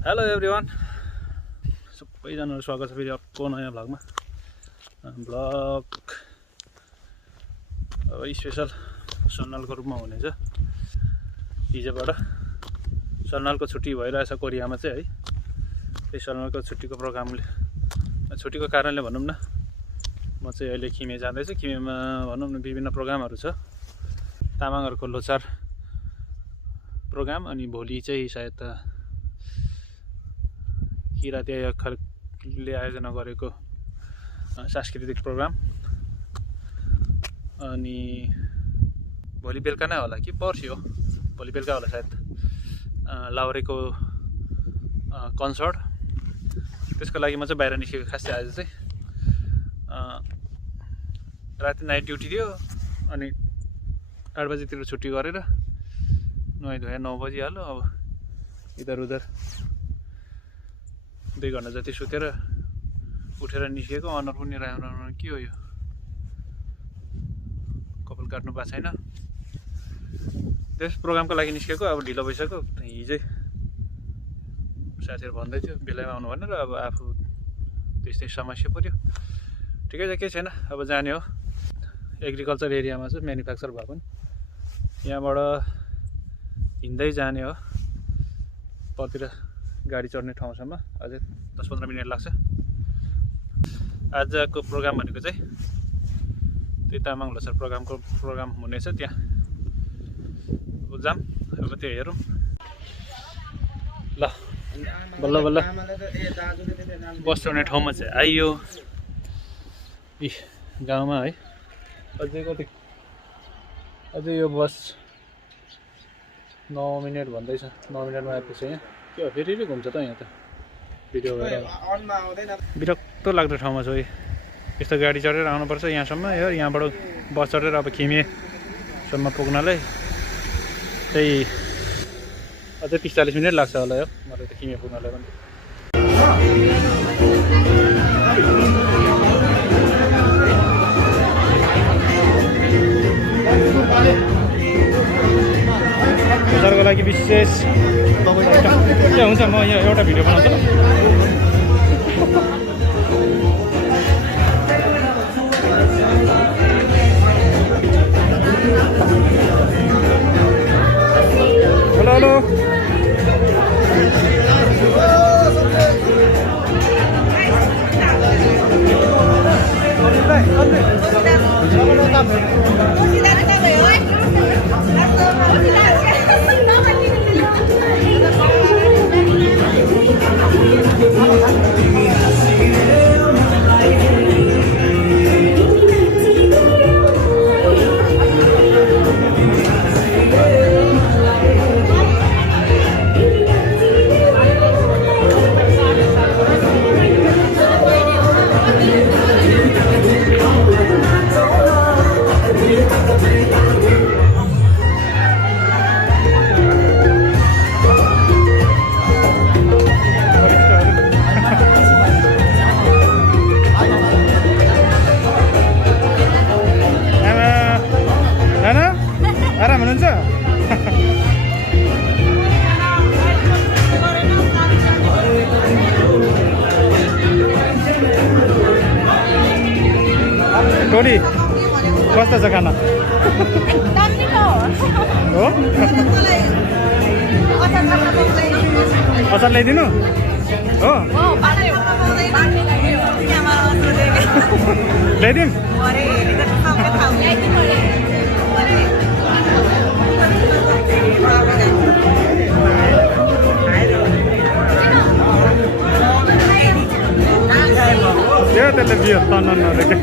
Hello everyone, सबैजनालाई स्वागत छ फेरि अर्को नयाँ भ्लगमा। भ्लग अब स्पेसल सन्नालको रूपमा हुनेछ। हिजोबाट सन्नालको छुट्टी भइरहेछ कोरियामा चाहिँ है। त्यही सन्नालको छुट्टीको छुट्टीको कारणले भनौँ न, म चाहिँ अहिले खिमे जाँदैछु। खिमेमा भनौँ न विभिन्न प्रोग्रामहरू छ। तामाङहरूको लोसार प्रोग्राम, अनि भोलि चाहिँ सायद किराती अखरले आयोजना गरेको सांस्कृतिक प्रोग्राम, अनि भोलि बेलुका नै होला कि पर्सि हो, भोलि बेलुका होला सायद लाउरेको कन्सर्ट। त्यसको लागि म चाहिँ बाहिर निस्केको खासै आज चाहिँ। राति नाइट ड्युटी थियो, अनि 8 बजीतिर छुट्टी गरेर नुहाइ धुवाइ 9 बजिहाल्यो। अब इधर उधर 2 घन्टा जति सुतेर उठेर निस्केको। अनुहार पनि राम्रो के हो यो, कपाल काट्नु पाएको छैन। त्यस प्रोग्रामको लागि निस्केको। अब ढिलो भइसक्यो। हिजै साथीहरू भन्दै थियो बेलामा आउनु भनेर, अब आफू त्यस्तै समस्या पऱ्यो। ठिकै छ, केही छैन, अब जाने हो। एग्रिकल्चर एरियामा चाहिँ म्यानुफ्याक्चर भए पनि यहाँबाट हिँड्दै जाने हो पतिर गाडी चढ्ने ठाउँसम्म। अझै 10-15 मिनट लाग्छ। आजको प्रोग्राम भनेको चाहिँ त्यही तामाङ लोसार प्रोग्राम हुनेछ। त्यहाँ जाम, अब त्यो हेरौँ ल। बल्ल बल्ल बस चढ्ने ठाउँमा चाहिँ आइयो गाउँमा है। अझै यो बस 9 मिनट भन्दैछ। 9 मिनटमा आइपुग्छ यहाँ। के हो फेरि घुम्छ त यहाँ त भिडियो गरेर। विरक्तो लाग्दो ठाउँमा छ। यस्तो गाडी चढेर आउनुपर्छ यहाँसम्म। यहाँबाट बस चढेर अब खिमेसम्म पुग्नलाई त्यही अझै 30-40 मिनट लाग्छ होला यो मलाई त खिमे पुग्नलाई पनि। बजारको लागि विशेष के हुन्छ, म यहाँ एउटा भिडियो बनाउँछु। हेलो हेलो, आराम हुनुहुन्छ? टोली कस्तो छ खाना? हो अचार ल्याइदिनु हो? ल्याइदिउँ? त्यसले बियो तन्न नरेके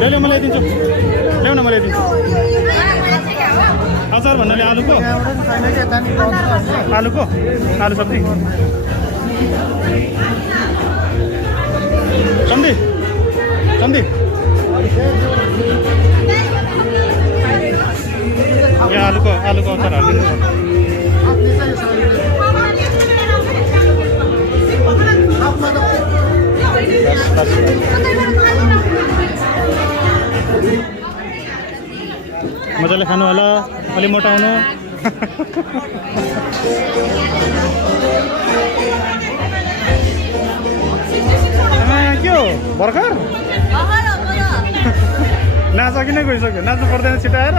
ल्याउ, म ल्याइदिन्छु। ल्याउ न, म ल्याइदिन्छु। अचार भन्नाले आलुको आलु सब्जी। सन्दी यहाँ आलुको अचार हालिदिनु। मजाले खानु होला अलि मोटाउनु के हो भर्खर नाचकि नै गइसक्यो नाच्नु पर्दैन छिटो आएर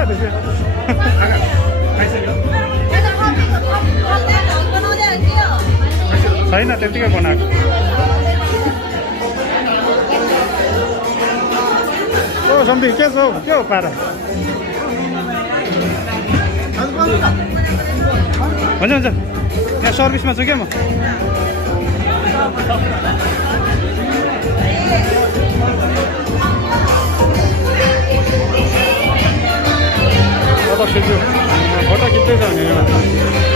छैन त्यतिकै बनाएको ओ सम्धी के हो पारा हुन्छ यहाँ सर्भिसमा छु क्या म फोटो खिच्दैछ भने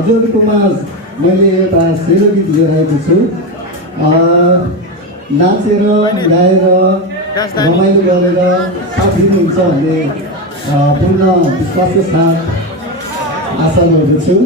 हजुरहरुकोमा मैले एउटा सेलो गीत लिएको छु नाचेर गाएर रमाइलो गरेर साथ दिनुहुन्छ भन्ने पूर्ण विश्वासको साथ आशा गर्दछु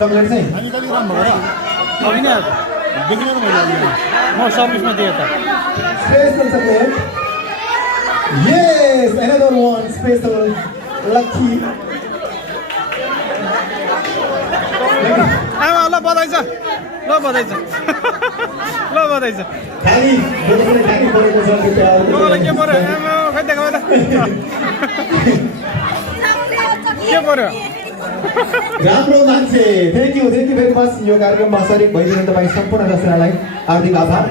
चकलेट चाहिँ हामी त राम्रो हो र अघि नै देख्नु त मैले म सर्भिसमा दिएँ त special chocolate. Yes, another one special lucky. आमा ल बधाई छ ल बधाई छ ल बधाई छ खाली बोल्ने खाली परेको छ मलाई के पर्यो आमा खै देखा त के पर्यो राम्रो मान्छे थ्याङ्क यू भेरी मच यो कार्यक्रममा सहयोग भइदिनु तपाईँ सम्पूर्ण दर्शकलाई हार्दिक आभार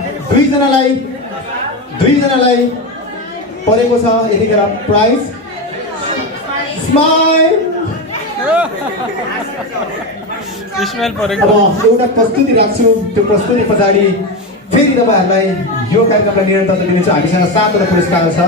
दुईजनालाई परेको छ यतिखेर प्राइज स्माइल स्मेल अब परेको एउटा प्रस्तुति राख्छु त्यो प्रस्तुति पछाडि फेरि तपाईँहरूलाई यो कार्यक्रमलाई निरन्तरता दिनेछु हामीसँग 7 वटा पुरस्कार छ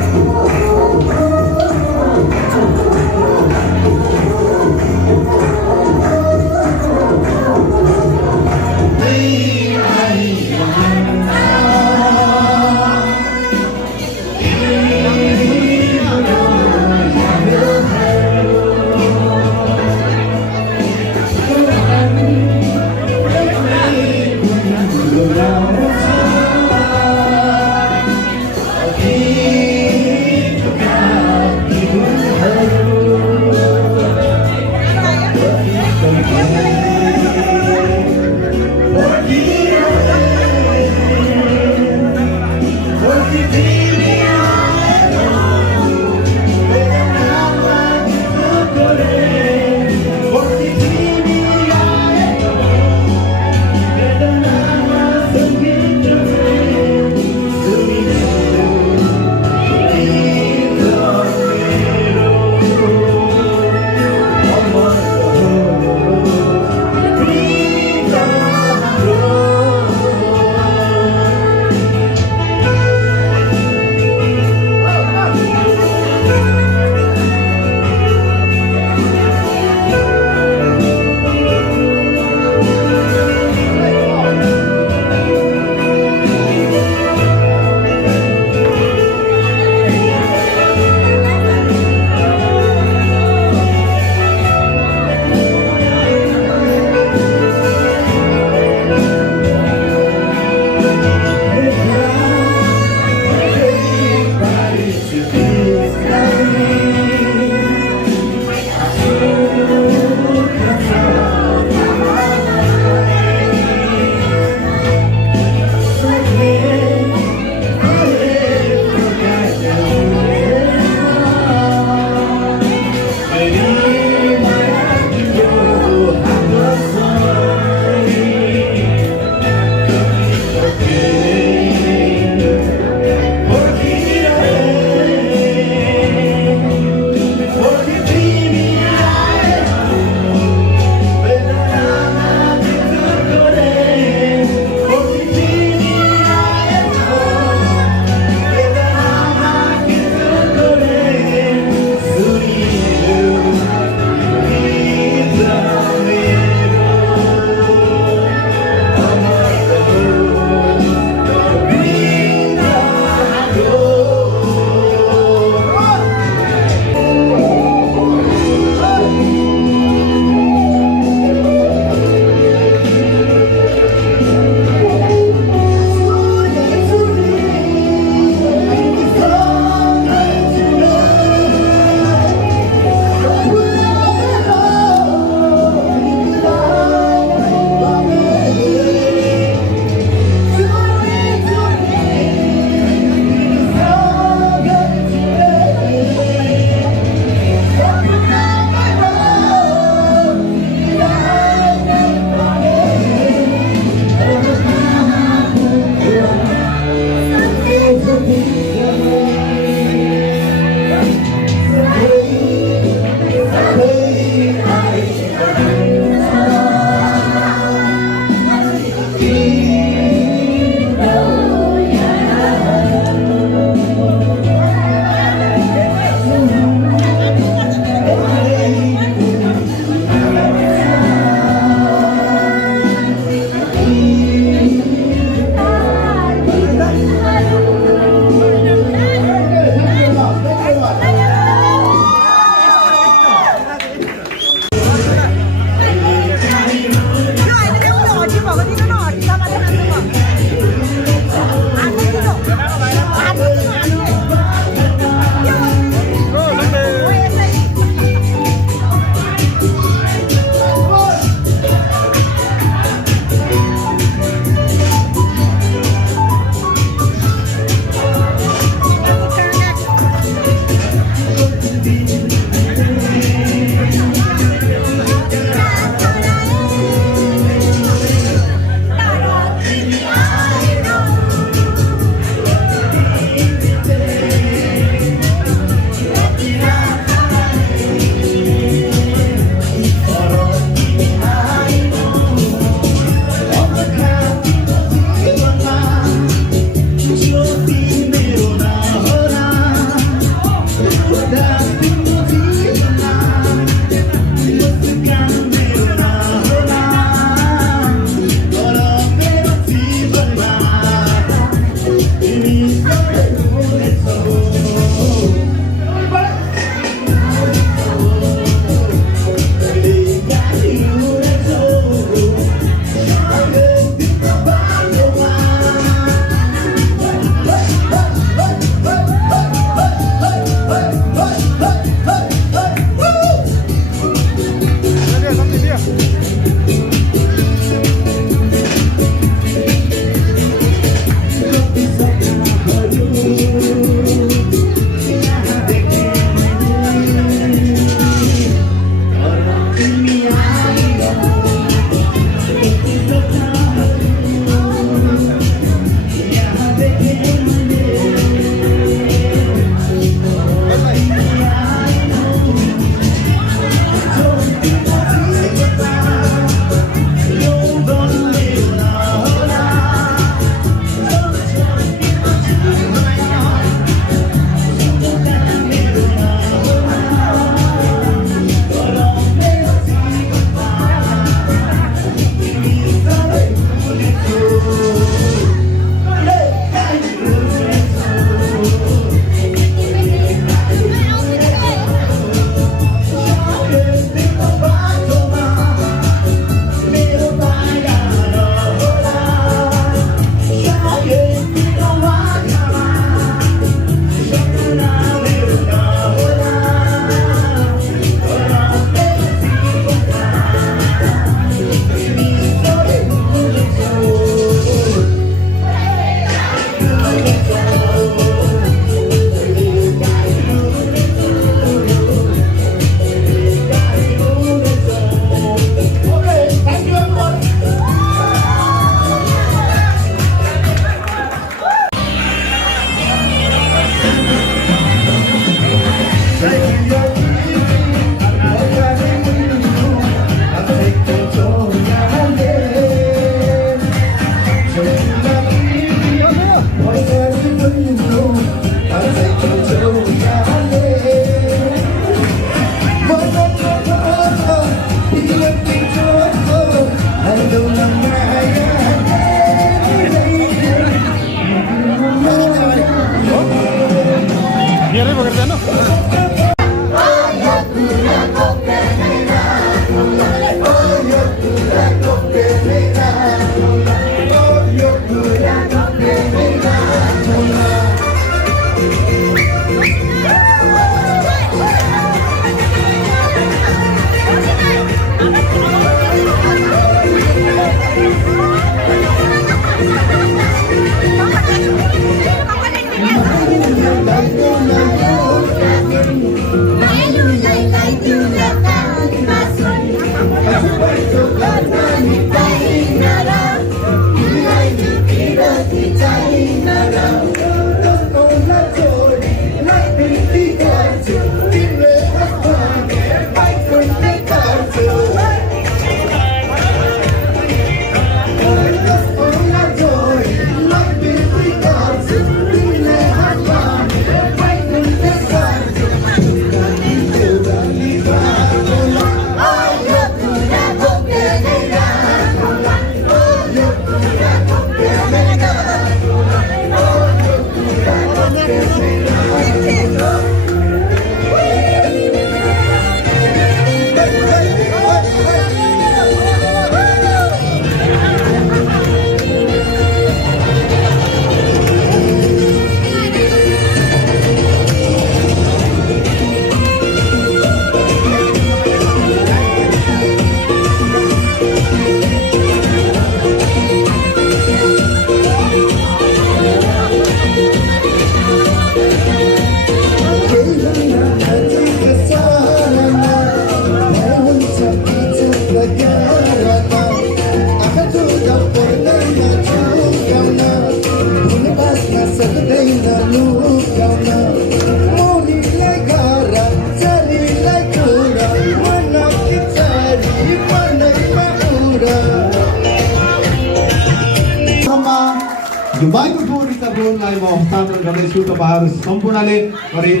गर्दैछु। तपाईँहरू सम्पूर्णले करिब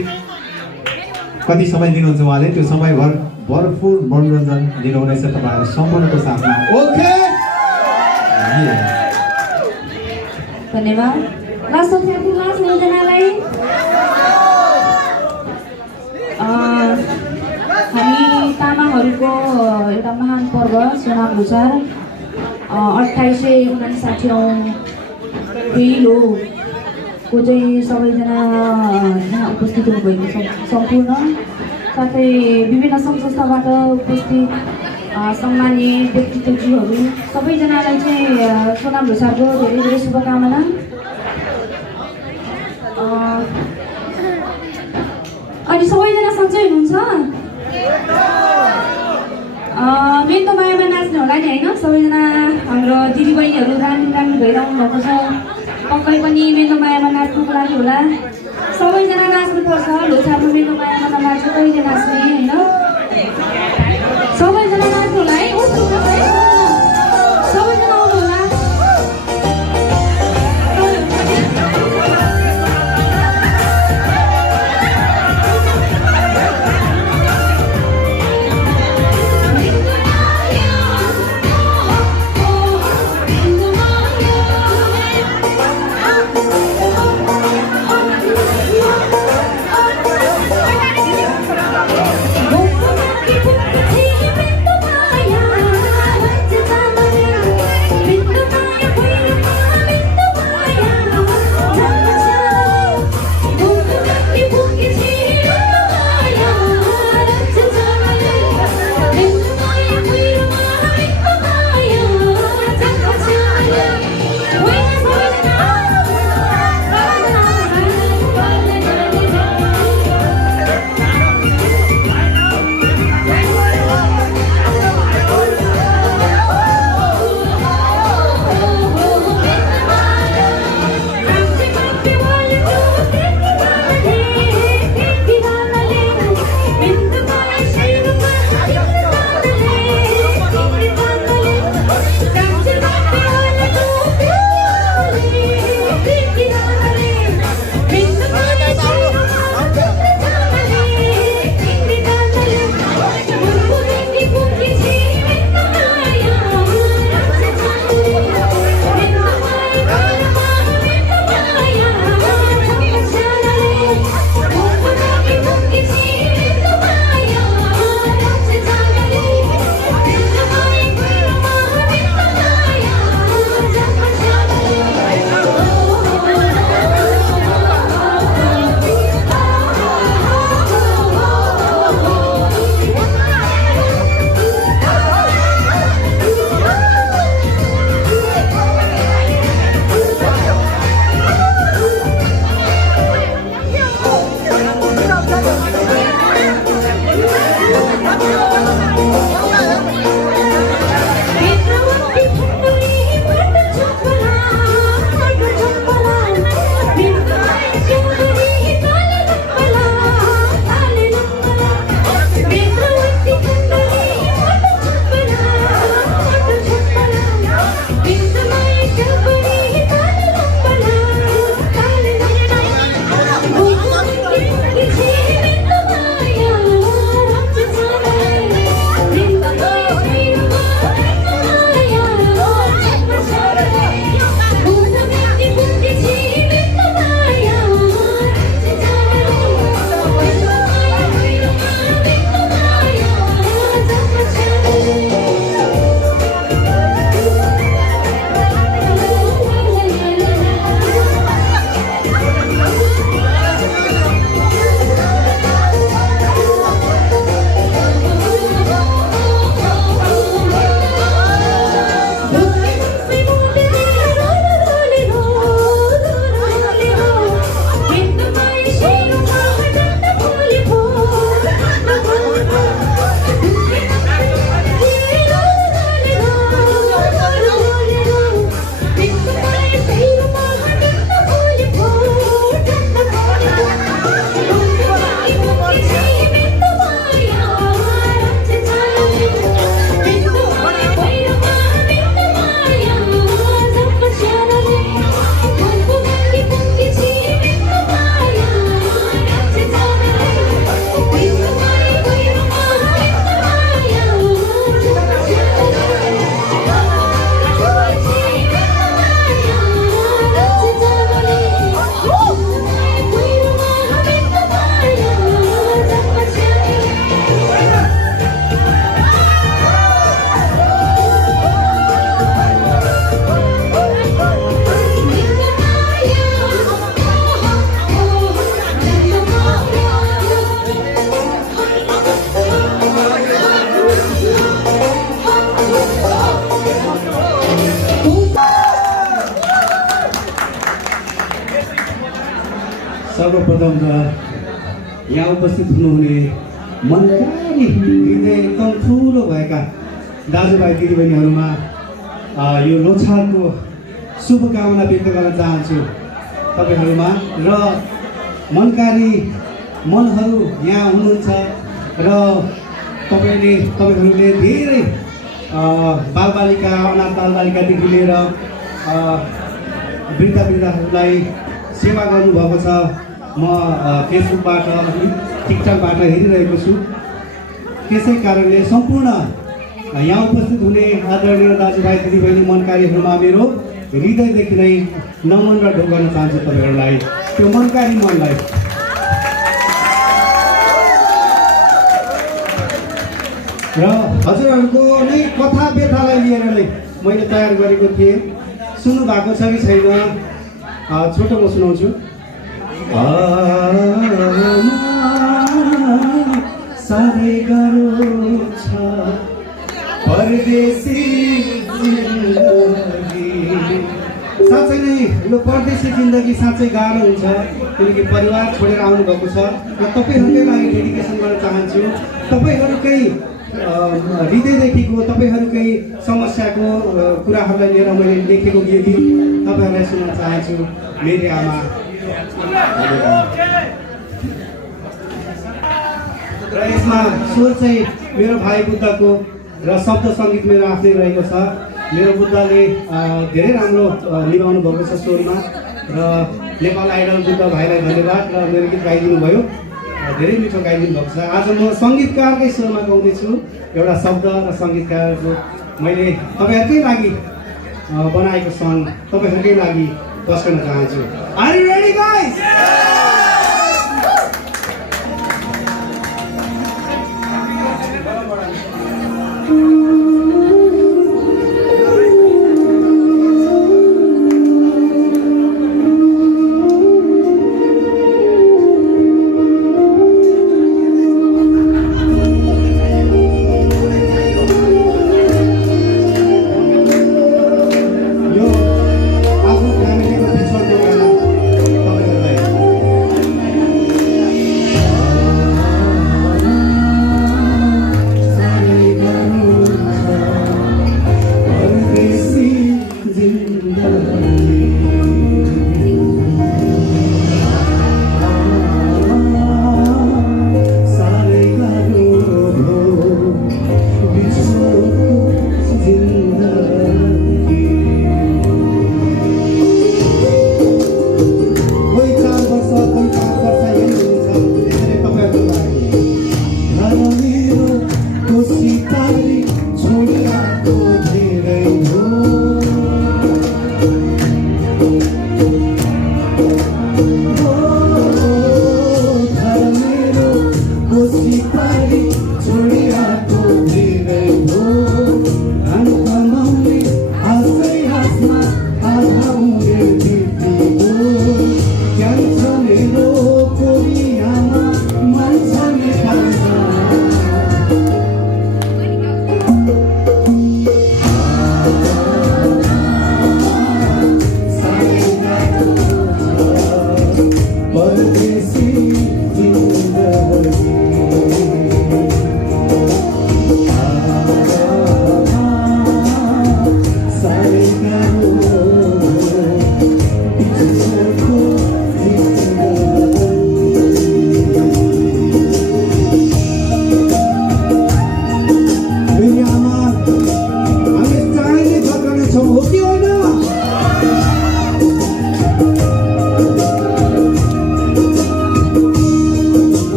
कति समय दिनुहुन्छ उहाँले त्यो समयभर भरपुर मनोरञ्जन दिनुहुनेछ तपाईँहरू सम्पूर्णको साथमा। ओके, धन्यवाद। लास्ट सबैजनालाई हामी तामाङहरूको एउटा महान पर्व सोनाम लोसार 2859औं पहिलोको चाहिँ सबैजना यहाँ उपस्थित हुनुभएको छ सम्पूर्ण, साथै विभिन्न सङ्घ संस्थाबाट उपस्थित सम्मानीय व्यक्तित्वज्यूहरू सबैजनालाई चाहिँ सोनाम लोसारको धेरै धेरै शुभकामना। अनि सबैजना सन्चै हुनुहुन्छ? मेन त मायामा नाच्नु होला नि होइन? सबैजना हाम्रो दिदीबहिनीहरू रानी भइरहनु भएको छ, पक्कै पनि मेरो मायामा नाच्नुको लागि होला। सबैजना नाच्नुपर्छ, लोसारमा मेरो मायामा ननाच्नु कहिले नाच्ने होइन? सबैजना नाच्नु होला है, सबैजना आउनु होला। सर्वप्रथम त यहाँ उपस्थित हुनुहुने मनकारी हृदय एकदम ठुलो भएका दाजुभाइ दिदीबहिनीहरूमा यो लोछारको शुभकामना व्यक्त गर्न चाहन्छु तपाईँहरूमा र मनकारी मनहरू यहाँ हुनुहुन्छ र तपाईँहरूले धेरै बालबालिका अनाथ बालबालिकादेखि लिएर वृद्धहरूलाई सेवा गर्नुभएको छ। म फेसबुकबाट अनि टिकटकबाट हेरिरहेको छु। त्यसै कारणले सम्पूर्ण यहाँ उपस्थित हुने आदरणीय दाजुभाइ दिदीबहिनी मनकारीहरूमा मेरो हृदयदेखि नै नमन र ढोक गर्न चाहन्छु तपाईँहरूलाई, त्यो मनकारी मनलाई। र हजुरहरूको नै कथा व्यथालाई लिएर नै मैले तयार गरेको थिएँ। सुन्नु भएको छ कि छैन? छोटो म सुनाउँछु। साह्रै गाह्रो छ परदेशी जिन्दगी। साँच्चै नै यो परदेशी जिन्दगी साँच्चै गाह्रो हुन्छ, किनकि परिवार छोडेर आउनुभएको छ। र तपाईँहरूकै लागि डेडिकेसन गर्न चाहन्छु। तपाईँहरूकै हृदयदेखिको तपाईँहरूकै समस्याको कुराहरूलाई लिएर मैले लेखेको गीत तपाईँहरूलाई सुन्न चाहन्छु। मेरी आमा। र यसमा स्वर चाहिँ मेरो भाइ बुद्धको र शब्द सङ्गीत मेरो आफ्नै रहेको छ। मेरो बुद्धले धेरै राम्रो निभाउनु भएको छ स्वरमा। र नेपाल आइडल बुद्ध भाइलाई धन्यवाद। र मेरो गीत गाइदिनु भयो, धेरै मिठो गाइदिनु भएको छ। आज म सङ्गीतकारकै स्वरमा गाउँदैछु। एउटा शब्द र सङ्गीतकारको मैले तपाईँहरूकै लागि बनाएको सङ्ग तपाईँहरूकै लागि पस्कन चाहन्छु। Are you ready guys?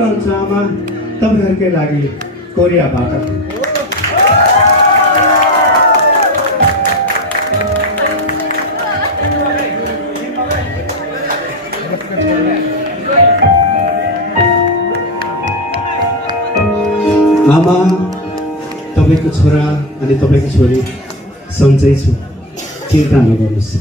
सुनिरहन्छ आमा तपाईँहरूकै लागि कोरियाबाट। आमा तपाईँको छोरा अनि तपाईँको छोरी सन्चै छु, चिन्ता नगर्नुहोस्।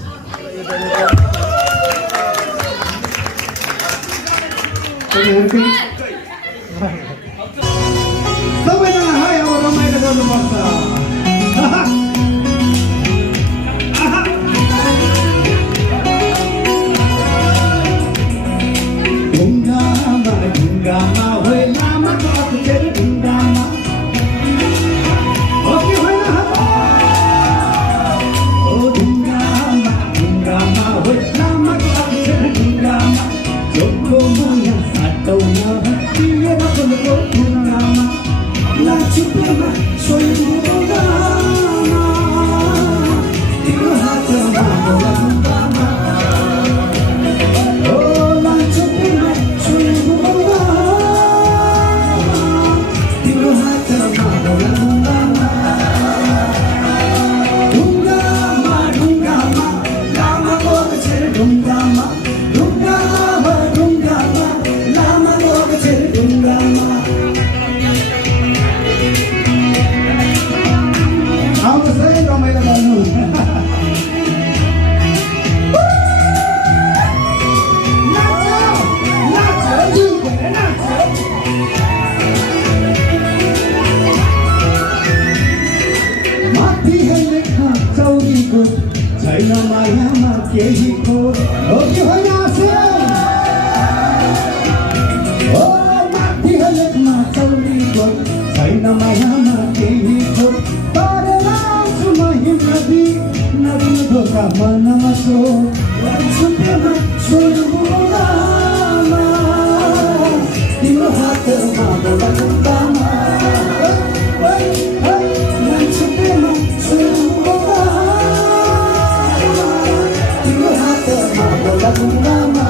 सबैजना है अब रमाइलो गर्नुपर्छ। ढुङ्गामा ढुङ्गामा होइ लामा कचेर ढुङ्गामा हो कि होइन ओ ढुङ्गामा ढुङ्गामा होइ लामा कचेर ढुङ्गामा जोको मुना साटौना तिमीले बोलेको ढुङ्गामा लाछु प्रेममा सोइनु ढुङ्गामा तिम्रो हातमा होला ढुङ्गामा ओ लाछु प्रेममा सोइनु ढुङ्गामा तिम्रो हातमा होला ढुङ्गामा ढुङ्गामा ढुङ्गामा लामा गोगछेर ढुङ्गामा ढुङ्गामा ढुङ्गामा लामा गोगछेर ढुङ्गामा। आउनुहोस् है रमाइलो गर्नु। माथि हेर्ने चौरीको छैन मायामा केही खोट हो कि होइन ओ माथि हेर्ने चौरीको छैन मायामा केही खोट तारेर आउँछु म हिमनदी नदी धोका मनमा सो लान्छु प्रेममा सोलुमा तिम्रो हातमा बोला ढुङ्गामा लान्छु प्रेममा सोलुमा तिम्रो हातमा बोला ढुङ्गामा।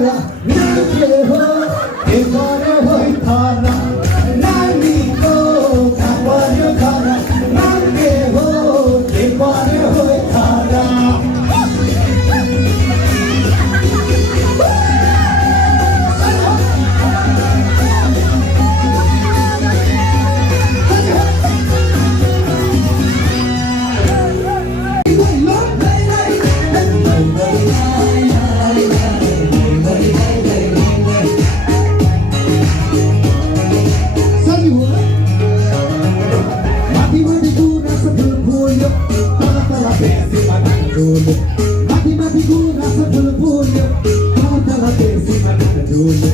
घर नाके हो के पर्यो होइ थर नानीको कहाँ पर्यो घर नाके हो के पर्यो होइ थर Mati-mati guna sa pulpulyo Tala tesi matana dulu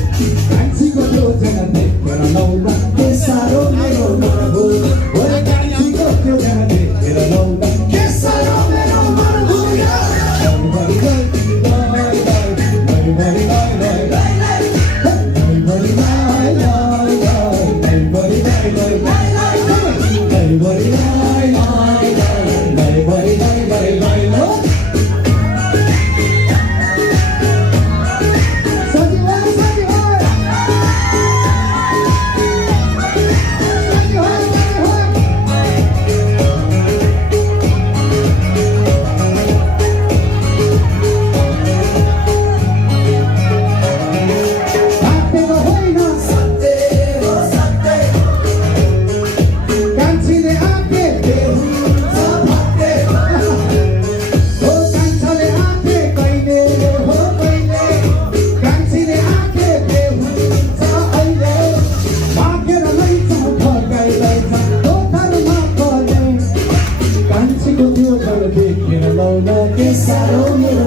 Kansi ko to janate Kera lauda Kesaro mero marabulo Oye kansi ko to janate Kera lauda Kesaro mero marabulo Bari bari bari bari bari bari bari bari Kesaro mero